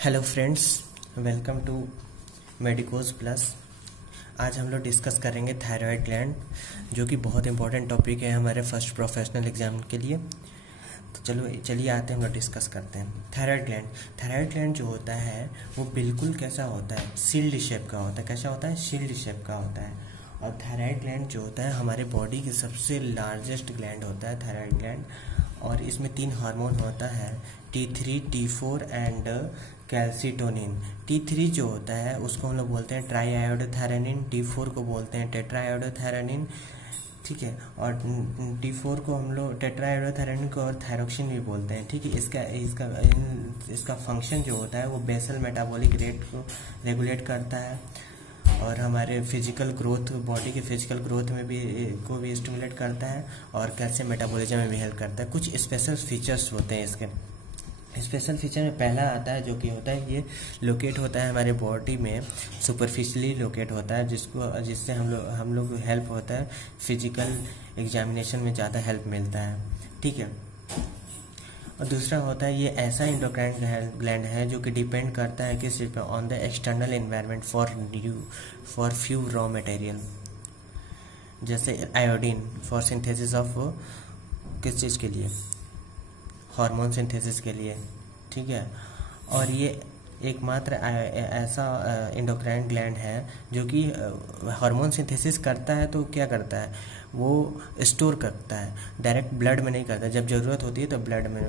Hello friends, welcome to medicos plus. आज हम लोग डिस्कस करेंगे थायराइड ग्लैंड, जो कि बहुत इंपॉर्टेंट टॉपिक है हमारे फर्स्ट प्रोफेशनल एग्जाम के लिए। तो चलिए आते हैं, हम लोग डिस्कस करते हैं। थायराइड ग्लैंड जो होता है वो बिल्कुल कैसा होता है, शील्ड शेप का होता है। कैसा होता है? शील्ड शेप का होता है। और थायराइड ग्लैंड जो होता है हमारे बॉडी की सबसे लार्जेस्ट ग्लैंड होता है थायराइड ग्लैंड। और इसमें 3 हार्मोन होता है, T3, T4 and calcitonin. T3 जो होता है उसको हम लोग बोलते हैं ट्राई आयोडोथायरानिन, T4 को बोलते हैं टेट्रा आयोडोथायरानिन, ठीक है। और T4 को हम लोग टेट्रा आयोडोथायरानिन को और थायरोक्सिन भी बोलते हैं, ठीक है। इसका फंक्शन जो होता है वो बेसल मेटाबॉलिक रेट को रेगुलेट करता है और हमारे फिजिकल ग्रोथ, बॉडी के फिजिकल ग्रोथ में भी स्टिमुलेट करता है और कैल्शियम मेटाबॉलिज्म में भी हेल्प करता है। कुछ स्पेशल फीचर्स होते हैं इसके। स्पेशल फीचर में पहला आता है जो कि होता है ये लोकेट होता है हमारे बॉडी में, सुपरफिशियली लोकेट होता है, जिससे हम लोग हेल्प होता है, फिजिकल एग्जामिनेशन में ज़्यादा हेल्प मिलता है, ठीक है। और दूसरा होता है ये ऐसा एंडोक्राइन ग्लैंड है जो कि डिपेंड करता है किस चीज़ पे, on the external environment for few raw material, जैसे आयोडीन फॉर सिंथेसिस ऑफ किस चीज़ के लिए, हार्मोन सिंथेसिस के लिए, ठीक है। और ये एकमात्र ऐसा एंडोक्राइन ग्लैंड है जो कि हार्मोन सिंथेसिस करता है, तो क्या करता है वो स्टोर करता है, डायरेक्ट ब्लड में नहीं करता, जब ज़रूरत होती है तो ब्लड में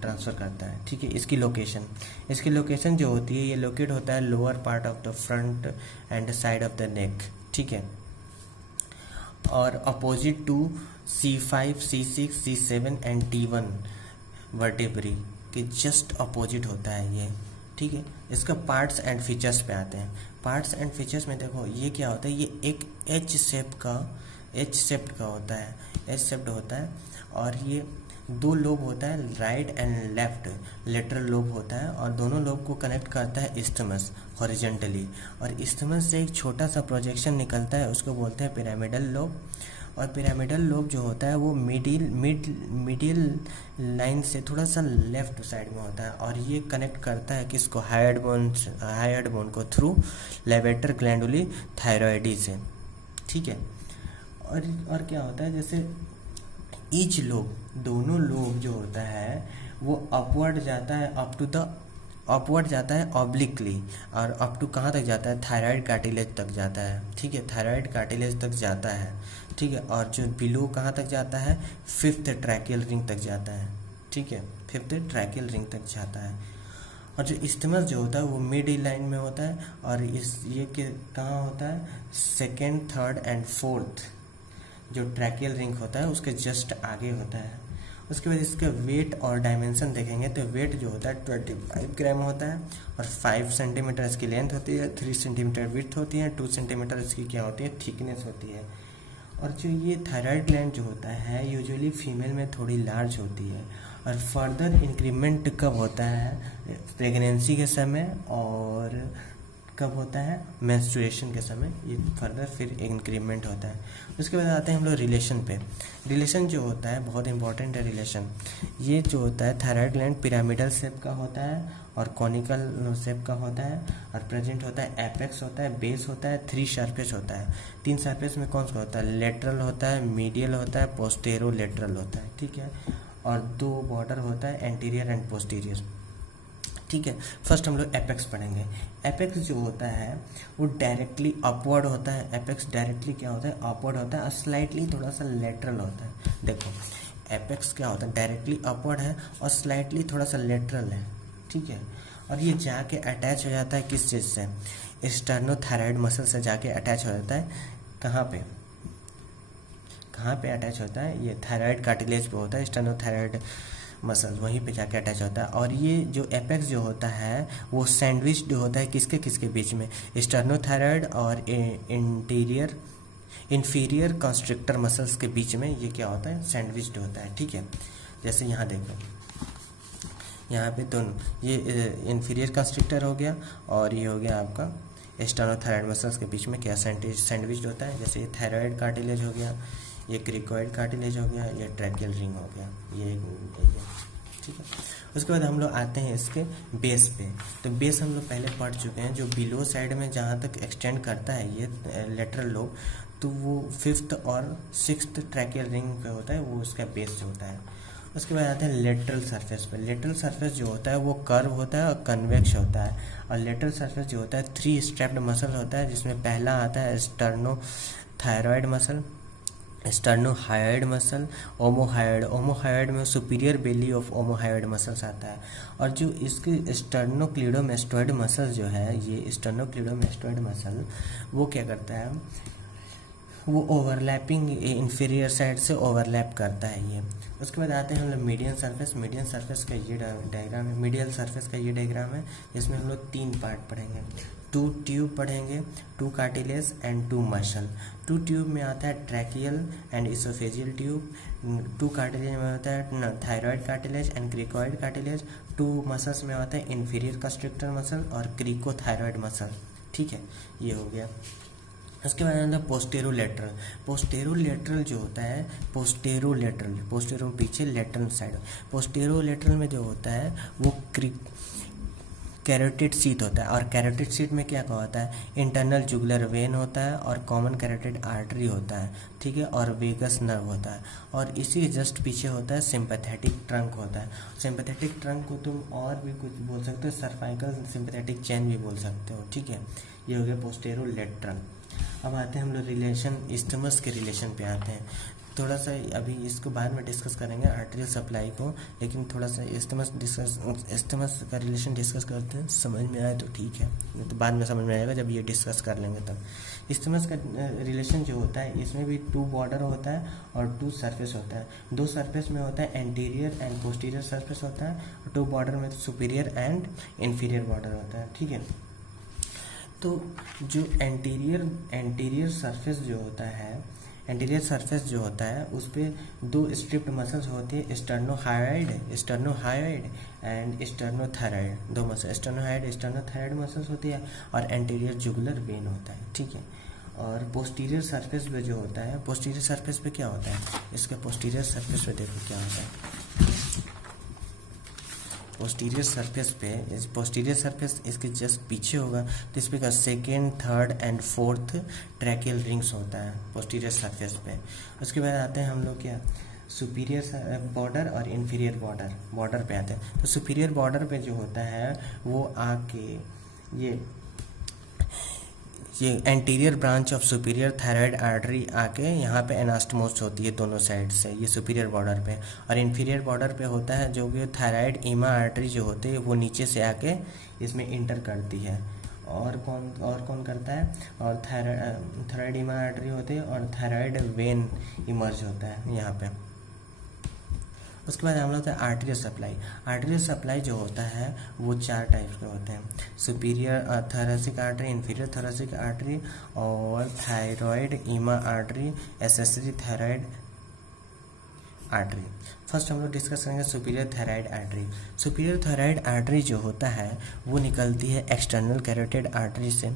ट्रांसफ़र करता है, ठीक है। इसकी लोकेशन जो होती है ये लोकेट होता है lower part of the front end side of the neck, ठीक है। और opposite to C5, C6, C7 and T1 वर्टेब्री के जस्ट अपोजिट होता है ये, ठीक है। इसका पार्ट्स एंड फीचर्स पे आते हैं। पार्ट्स एंड फीचर्स में देखो ये क्या होता है, ये एक एच शेप्ड का होता है, एच शेप्ड होता है। और ये 2 लोब होता है, right and left lateral lobe होता है, और दोनों लोब को कनेक्ट करता है इस्थमस हॉरिजॉन्टली। और इस्थमस से एक छोटा सा प्रोजेक्शन निकलता है, उसको बोलते हैं पिरामिडल लोब। और पिरामिडल लोब जो होता है वो मिडिल लाइन से थोड़ा सा लेफ्ट साइड में होता है, और ये कनेक्ट करता है किसको, हाइड बोन को थ्रू लेवेटर ग्लैंडुली थायरॉयडी से, ठीक है। और क्या होता है, जैसे ईच लोब, दोनों लोब जो होता है वो अपवर्ड जाता है ऑब्लिकली, और अप टू कहाँ तक जाता है, थायराइड कार्टिलेज तक जाता है, ठीक है। थायराइड कार्टिलेज तक जाता है, ठीक है। और जो बिलो कहाँ तक जाता है, 5th ट्रैकियल रिंग तक जाता है, ठीक है। 5th ट्रैकियल रिंग तक जाता है। और जो इस्थमस जो होता है वो मिड लाइन में होता है, और ये कहाँ होता है, 2nd, 3rd एंड 4th जो ट्रैकियल रिंग होता है उसके जस्ट आगे होता है। उसके बाद इसका वेट और डायमेंशन देखेंगे तो वेट जो होता है 25 ग्राम होता है, और 5 सेंटीमीटर इसकी लेंथ होती है, 3 सेंटीमीटर विड्थ होती है, 2 सेंटीमीटर इसकी क्या होती है, थिकनेस होती है। और जो ये थायराइड ग्लैंड जो होता है यूजुअली फीमेल में थोड़ी लार्ज होती है, और फर्दर इंक्रीमेंट कब होता है, प्रेगनेंसी के समय, और कब होता है, मेंस्ट्रुएशन के समय, ये फर्दर फिर इंक्रीमेंट होता है। उसके बाद आते हैं हम लोग रिलेशन पे। रिलेशन जो होता है बहुत इंपॉर्टेंट है रिलेशन। ये जो होता है थायराइड ग्लैंड पिरामिडल शेप का होता है और कॉनिकल शेप का होता है, और प्रेजेंट होता है, एपेक्स होता है, बेस होता है, 3 सरफेस होता है। 3 सरफेस में कौन सा होता है, लेटरल होता है, मीडियल होता है, पोस्टेरो लेटरल होता है, ठीक है। और 2 बॉर्डर होता है, एंटीरियर एंड पोस्टीरियर, ठीक है। फर्स्ट हम लोग एपेक्स पढ़ेंगे। एपेक्स जो होता है वो डायरेक्टली अपवर्ड होता है। एपेक्स डायरेक्टली क्या होता है, अपवर्ड होता है, और स्लाइटली थोड़ा सा लेटरल होता है। देखो एपेक्स क्या होता है, डायरेक्टली अपवर्ड है और स्लाइटली थोड़ा सा लेटरल है, ठीक है। और ये जाके अटैच हो जाता है किस चीज़ से, स्टर्नोथायराइड मसल से जाके अटैच हो जाता है। कहाँ पे अटैच होता है, ये थायराइड कार्टिलेज पे होता है, स्टर्नोथायराइड मसल वहीं पे जाके अटैच होता है। और ये जो एपेक्स जो होता है वो सैंडविच्ड होता है किसके बीच में, स्टर्नोथायराइड और इंफीरियर कंस्ट्रिक्टर मसल्स के बीच में ये क्या होता है, सैंडविच्ड होता है, ठीक है। जैसे यहाँ देखो, यहाँ पे दोनों, ये इंफीरियर कंस्ट्रिक्टर हो गया और ये हो गया आपका स्टर्नोथायराइड मसल्स के बीच में क्या सैंडविच्ड होता है। जैसे ये थायराइड कार्टिलेज हो गया, ये क्रिकोइड कार्टिलेज हो गया, ये ट्रैकियल रिंग हो गया, ये ठीक है। उसके बाद हम लोग आते हैं इसके बेस पे। तो बेस हम लोग पहले पढ़ चुके हैं, जो बिलो साइड में जहाँ तक एक्सटेंड करता है ये लेटरल लोब, तो वो 5th और 6th ट्रैकियल रिंग पे होता है, वो उसका बेस होता है। उसके बाद आते हैं लेटरल सरफेस पे। लेटरल सरफेस जो होता है वो कर्व होता है और कन्वेक्स होता है। और लेटरल सरफेस जो होता है 3 स्ट्रैप्ड मसल होता है, जिसमें पहला आता है स्टर्नोथायरॉइड मसल, स्टर्नोहायोइड मसल, ओमोहायोइड। ओमोहायोइड में सुपीरियर बेली ऑफ ओमोहायोइड मसल्स आता है। और जो इसके स्टर्नोक्लीडोमेस्टोइड मसल जो है, ये स्टर्नोक्लीडोमेस्टोइड मसल वो क्या करता है, वो ओवरलैपिंग इंफीरियर साइड से ओवरलैप करता है ये। उसके बाद आते हैं हम लोग मीडियन सरफेस। मीडियन सरफेस का ये डायग्राम है, मीडियल सरफेस का ये डायग्राम है, जिसमें हम लोग 3 पार्ट पढ़ेंगे। 2 ट्यूब पढ़ेंगे, 2 कार्टिलेज एंड 2 मसल। 2 ट्यूब में आता है tracheal and oesophageal tube. 2 cartilage में होता है thyroid cartilage and cricoid cartilage. 2 muscles में आता है इंफीरियर कंस्ट्रक्टर मसल और क्रिकोथायरॉइड मसल। ठीक है, ये हो गया। उसके बाद आता है पोस्टेरोलेटरल। पोस्टेरोलेटरल जो होता है, पोस्टेरो पीछे, लेटरल साइड। पोस्टेरोलेटरल में जो होता है वो कैरोटिड शीथ होता है। और कैरोटिड शीथ में क्या होता है, इंटरनल जुगुलर वेन होता है और कॉमन कैरोटिड आर्टरी होता है, ठीक है, और वेगस नर्व होता है। और इसी जस्ट पीछे होता है सिंपैथेटिक ट्रंक होता है। सिंपैथेटिक ट्रंक को तुम और भी कुछ बोल सकते हो, सर्वाइकल सिंपैथेटिक चेन भी बोल सकते हो, ठीक है। ये हो गया पोस्टेरोलेटरल। अब आते हैं हम लोग रिलेशन इस्थमस के रिलेशन पे आते हैं। थोड़ा सा अभी इसको बाद में डिस्कस करेंगे आर्टेरियल सप्लाई को, लेकिन थोड़ा सा इस्थमस का रिलेशन डिस्कस करते हैं, समझ में आए तो ठीक है, नहीं तो बाद में समझ में आएगा जब ये डिस्कस कर लेंगे तब। इस्थमस का रिलेशन जो होता है, इसमें भी 2 बॉर्डर होता है और 2 सरफेस होता है। 2 सरफेस में होता है एंटीरियर एंड पोस्टीरियर सरफेस होता है, और 2 बॉर्डर में सुपीरियर एंड इंफीरियर बॉर्डर होता है, ठीक है। तो जो एंटीरियर सरफेस जो होता है, एंटीरियर सरफेस जो होता है उस पर 2 स्ट्रिप्ड मसल्स होती है, स्टर्नोहायोइड एंड स्टर्नोथायरॉइड। 2 मसल स्टर्नोथायरॉइड मसल्स होती है, और एंटीरियर जुगुलर वेन होता है, ठीक है। और पोस्टीरियर सरफेस पे जो होता है, पोस्टीरियर सरफेस पे क्या होता है, इसके पोस्टीरियर सरफेस पे देखो क्या होता है। पोस्टीरियर सरफेस इसके जस्ट पीछे होगा, तो इस पे 2nd, 3rd and 4th tracheal rings होता है पोस्टीरियर सरफेस पे। उसके बाद आते हैं हम लोग क्या, सुपीरियर बॉर्डर और इंफीरियर बॉर्डर पे आते हैं। तो सुपीरियर बॉर्डर पे जो होता है वो आके ये anterior branch of superior thyroid artery आके यहाँ पे एनास्टोमोस होती है दोनों साइड से, ये सुपीरियर बॉर्डर पे। और इंफीरियर बॉर्डर पे होता है जो कि थायराइड ईमा आर्टरी जो होती है वो नीचे से आके इसमें इंटर करती है। और कौन करता है, और थायराइड ईमा आर्टरी होती है और थायराइड वेन इमर्ज होता है यहाँ पे। उसके बाद हम लोग होता है आर्टेरियल सप्लाई। आर्टेरियल सप्लाई जो होता है वो 4 टाइप के होते हैं, superior thoracic artery, inferior thoracic artery और थायराइड ईमा artery, accessory thyroid artery. First हम लोग डिस्कस करेंगे superior thyroid artery. Superior thyroid artery जो होता है वो निकलती है एक्सटर्नल कैरोटिड आर्टरी से,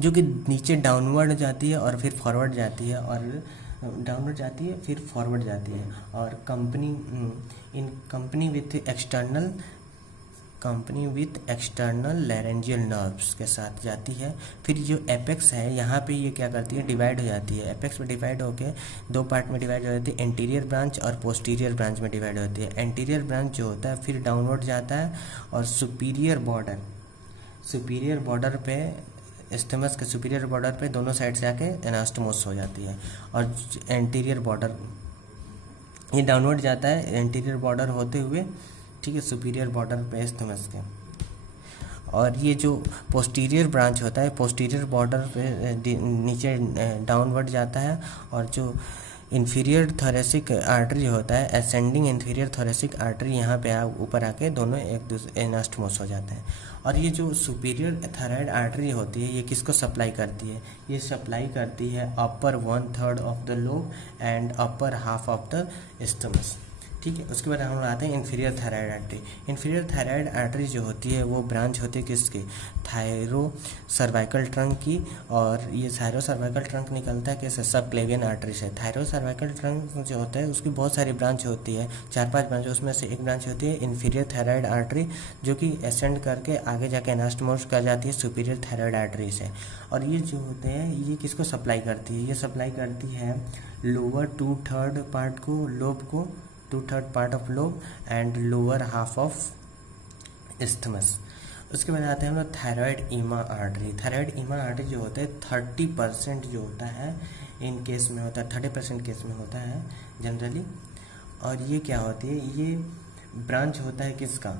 जो कि नीचे डाउनवर्ड जाती है और फिर फॉरवर्ड जाती है, और डाउनवर्ड जाती है फिर फॉरवर्ड जाती है, और company with external laryngeal nerves के साथ जाती है। फिर जो एपेक्स है यहाँ पे ये क्या करती है, डिवाइड हो जाती है। एपेक्स में डिवाइड होके 2 पार्ट में डिवाइड हो जाती है, एंटीरियर ब्रांच और पोस्टीरियर ब्रांच में डिवाइड होती है। एंटीरियर ब्रांच जो होता है फिर डाउनवर्ड जाता है, और सुपीरियर बॉर्डर पे इस्थमस के सुपीरियर बॉर्डर पे दोनों साइड से आके एनास्टोमोस हो जाती है। और एंटीरियर बॉर्डर ये डाउनवर्ड जाता है एंटीरियर बॉर्डर होते हुए, ठीक है, सुपीरियर बॉर्डर पे इस्थमस के। और ये जो पोस्टीरियर ब्रांच होता है पोस्टीरियर बॉर्डर पे नीचे डाउनवर्ड जाता है, और जो इंफीरियर थोरेसिक आर्टरी होता है असेंडिंग इंफीरियर थोरेसिक आर्टरी यहाँ पे ऊपर आके दोनों एक दूसरे एनास्टोमोस हो जाते हैं। और ये जो सुपीरियर थायराइड आर्टरी होती है ये किसको सप्लाई करती है, ये सप्लाई करती है अपर 1/3 of the lobe and upper half of the isthmus. ठीक है। उसके बाद हम लोग आते हैं inferior thyroid artery. Inferior thyroid artery जो होती है वो ब्रांच होती है किसकी, थायरो सर्वाइकल ट्रंक की। और ये थायरो सर्वाइकल ट्रंक निकलता है किस, सबक्लेवियन आर्टरी से। थायरो सर्वाइकल ट्रंक जो होता है उसकी बहुत सारी ब्रांच होती है, 4-5 ब्रांच, उसमें से एक ब्रांच होती है इन्फीरियर थायराइड आर्टरी, जो कि एसेंड करके आगे जाके एनास्टोमोस कर जाती है सुपीरियर थायराइड आर्टरी से। और ये जो होते हैं ये किसको सप्लाई करती है, ये सप्लाई करती है लोअर 2/3 पार्ट को, लोब को, 2/3 part of lobe and lower half of isthmus. उसके बाद आते हैं हम लोग थायराइड ईमा आर्टरी। थायराइड ईमा आर्टरी जो होता है 30% जो होता है इन केस में होता है, 30% केस में होता है जनरली। और ये क्या होती है, ये ब्रांच होता है किसका,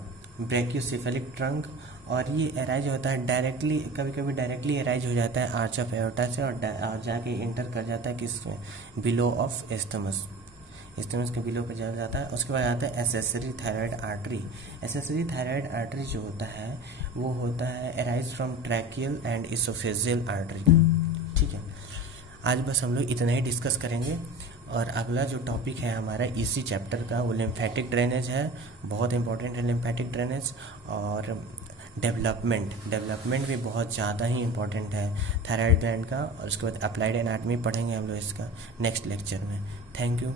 ब्रैकियोसेफेलिक ट्रंक। और ये एराइज होता है डायरेक्टली, कभी कभी डायरेक्टली एराइज हो जाता है आर्च ऑफ एओर्टा से और जाके इंटर कर जाता है किसमें, बिलो ऑफ एस्थमस, इस्थमस के बिलो पे चला जाता है। उसके बाद आता है accessory thyroid artery. Accessory thyroid artery जो होता है वो होता है arise from tracheal and oesophageal artery. ठीक है, आज बस हम लोग इतना ही डिस्कस करेंगे। और अगला जो टॉपिक है हमारा इसी चैप्टर का वो लिम्फेटिक ड्रेनेज है, बहुत इंपॉर्टेंट है लिम्फेटिक ड्रेनेज। और डेवलपमेंट भी बहुत ज़्यादा ही इम्पोर्टेंट है थायराइड ग्लैंड का। और उसके बाद अप्लाइड एनाटॉमी पढ़ेंगे हम लोग इसका नेक्स्ट लेक्चर में। Thank you.